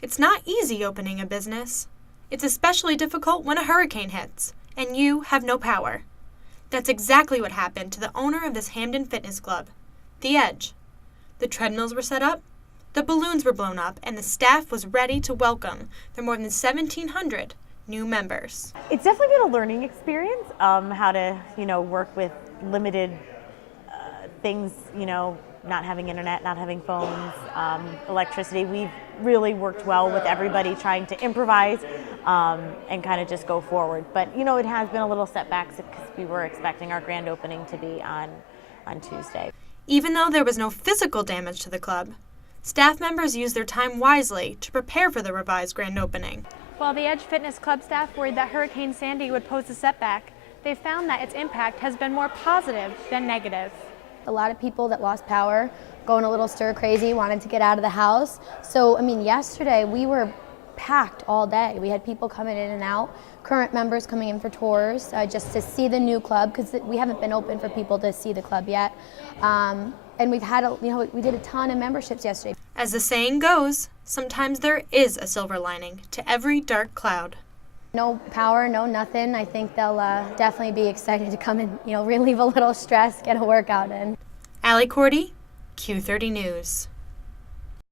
It's not easy opening a business. It's especially difficult when a hurricane hits, and you have no power. That's exactly what happened to the owner of this Hamden Fitness Club, The Edge. The treadmills were set up, the balloons were blown up, and the staff was ready to welcome their more than 1,700 new members. It's definitely been a learning experience, how to, work with limited things, not having internet, not having phones, electricity. We've really worked well with everybody trying to improvise and kind of just go forward. But, it has been a little setback because we were expecting our grand opening to be on Tuesday. Even though there was no physical damage to the club, staff members used their time wisely to prepare for the revised grand opening. While the Edge Fitness Club staff worried that Hurricane Sandy would pose a setback, they found that its impact has been more positive than negative. A lot of people that lost power, going a little stir crazy, wanted to get out of the house. So, yesterday we were packed all day. We had people coming in and out, current members coming in for tours, just to see the new club, because we haven't been open for people to see the club yet. And we've had, we did a ton of memberships yesterday. As the saying goes, sometimes there is a silver lining to every dark cloud. No power, no nothing. I think they'll definitely be excited to come and, relieve a little stress, get a workout in. Allie Cordy, Q30 News.